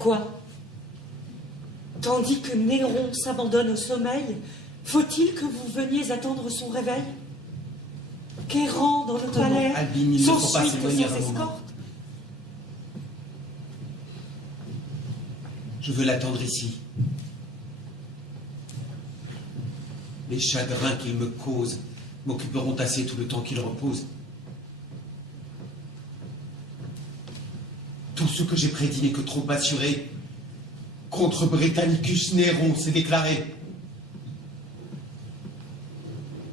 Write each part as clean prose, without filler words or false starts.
Quoi? Tandis que Néron s'abandonne au sommeil, faut-il que vous veniez attendre son réveil? Qu'errant dans le palais, Albine, il ne sans faut pas suite et s'éloigner sans un moment. escorte? Je veux l'attendre ici. Les chagrins qu'il me cause m'occuperont assez tout le temps qu'il repose. Tout ce que j'ai prédit n'est que trop assuré. Contre Britannicus, Néron s'est déclaré.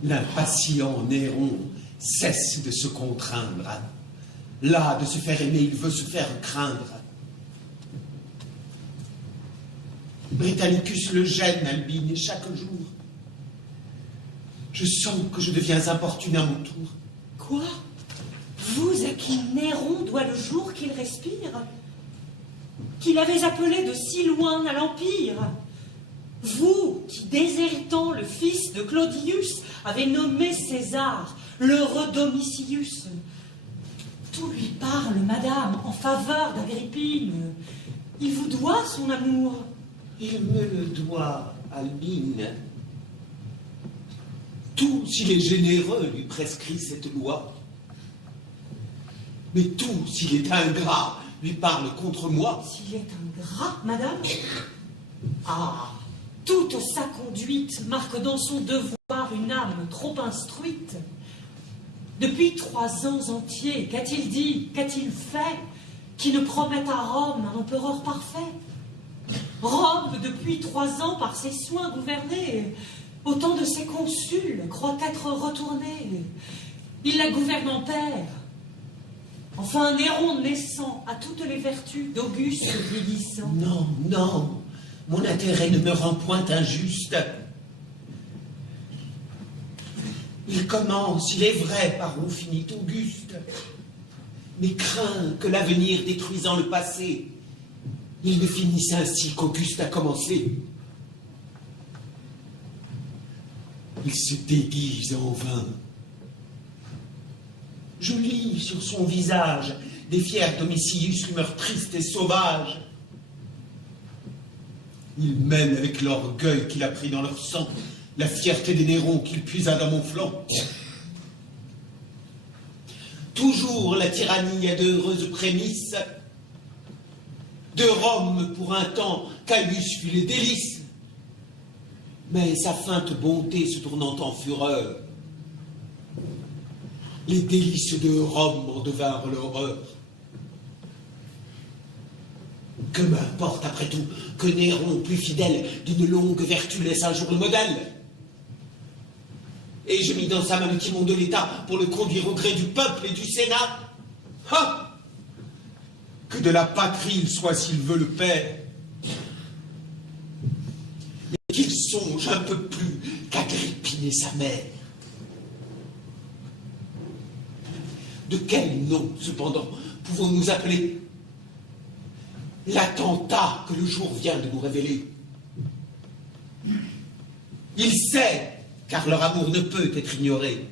L'impatient Néron cesse de se contraindre. Là, de se faire aimer, il veut se faire craindre. Britannicus le gêne, Albine, et chaque jour, je sens que je deviens importune à mon tour. Quoi? Vous à qui Néron doit le jour qu'il respire? Qu'il avait appelé de si loin à l'Empire? Vous qui, déshéritant le fils de Claudius, avez nommé César, l'heureux Domitius. Tout lui parle, madame, en faveur d'Agrippine. Il vous doit son amour. Il me le doit, Albine. Tout, s'il est généreux, lui prescrit cette loi. Mais tout, s'il est ingrat, lui parle contre moi. S'il est ingrat, madame? Ah, toute sa conduite marque dans son devoir une âme trop instruite. Depuis 3 ans entiers, qu'a-t-il dit, qu'a-t-il fait, qui ne promette à Rome un empereur parfait? Rome, depuis 3 ans, par ses soins gouvernée, autant de ses consuls croient être retournés. Il la gouverne en père. Enfin, Néron naissant à toutes les vertus d'Auguste vieillissant. Non, non, mon intérêt ne me rend point injuste. Il commence, il est vrai, par où finit Auguste, mais craint que l'avenir détruisant le passé, il ne finisse ainsi qu'Auguste a commencé. Il se déguise en vain. Je lis sur son visage des fiers Domitius humeur triste et sauvage. Il mène avec l'orgueil qu'il a pris dans leur sang la fierté des Nérons qu'il puisa dans mon flanc. Toujours la tyrannie a d'heureuses prémices. De Rome, pour un temps, Caius fut les délices. Mais sa feinte bonté se tournant en fureur, les délices de Rome en devinrent l'horreur. Que m'importe après tout que Néron, plus fidèle d'une longue vertu, laisse un jour le modèle. Et je mis dans sa main le timon de l'État pour le conduire au gré du peuple et du Sénat. Ah! Que de la patrie il soit s'il veut le père. Et qu'il songe un peu plus qu'Agrippine et sa mère. De quel nom, cependant, pouvons-nous appeler l'attentat que le jour vient de nous révéler? Il sait, car leur amour ne peut être ignoré,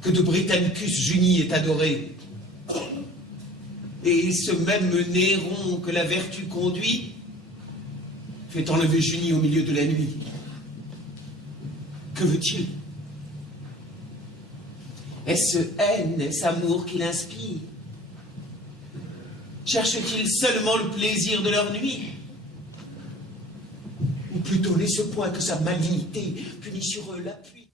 que de Britannicus Junie est adoré. Et ce même Néron que la vertu conduit fait enlever Junie au milieu de la nuit. Que veut-il? Est-ce haine, est-ce amour qu'il inspire? Cherche-t-il seulement le plaisir de leur nuit? Ou plutôt n'est-ce point que sa malignité punit sur eux l'appui?